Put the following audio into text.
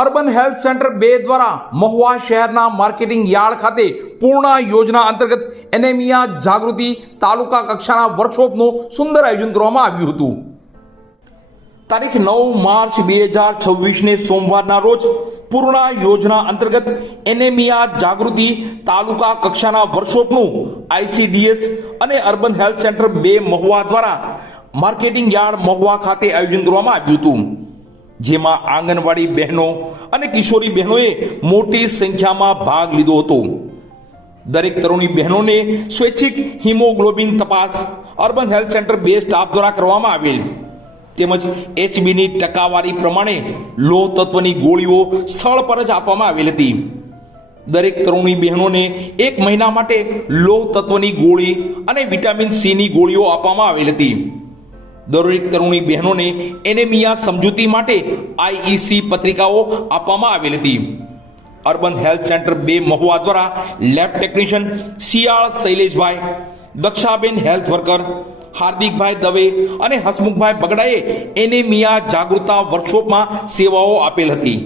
Urban health centre 2 દ્વારા મહુવા શહેરના marketing yard ખાતે પૂર્ણ યોજના અંતર્ગત એનેમિયા જાગૃતિ તાલુકા કક્ષાના વર્કશોપનું સુંદર આયોજન કરવામાં આવ્યું હતું। તારીખ 9 માર્ચ 2026 ને સોમવારના રોજ પૂર્ણ યોજના અંતર્ગત એનેમિયા જાગૃતિ તાલુકા કક્ષાના વર્કશોપનું ICDS અને અર્બન હેલ્થ સેન્ટર 2 મહુવા દ્વારા માર્કેટિંગ યાર્ડ મહુવા ખાતે આયોજન કરવામાં આવ્યું હતું, જેમાં આંગણવાડી બહેનો અને કિશોરી બહેનોએ મોટી સંખ્યામાં ભાગ લીધો હતો। દરેક તરુણી બહેનોને સ્વૈચ્છિક હિમોગ્લોબિન તપાસ અર્બન હેલ્થ સેન્ટર 2 સ્ટાફ દ્વારા કરવામાં આવેલ, તેમજ HBની ટકાવારી પ્રમાણે લોહ તત્વની ગોળીઓ સ્થળ પર જ આપવામાં આવેલ હતી। દરેક તરુણી બહેનોને 1 મહિના માટે લોહ તત્વની ગોળી અને વિટામિન Cની ગોળીઓ આપવામાં આવેલ હતી। દરેક તરુણી બહેનોને એનેમિયા સમજૂતી માટે IEC પત્રિકાઓ આપવામાં આવેલ હતી। અર્બન હેલ્થ સેન્ટર 2 મહુવા દ્વારા લેબ ટેકનિશિયન શિયાળ શૈલેષભાઈ, દક્ષાબેન હેલ્થ વર્કર હાર્દિકભાઈ દવે અને હસમુખભાઈ બગડાએ એનેમિયા જાગૃતતા વર્કશોપમાં સેવાઓ આપેલ હતી।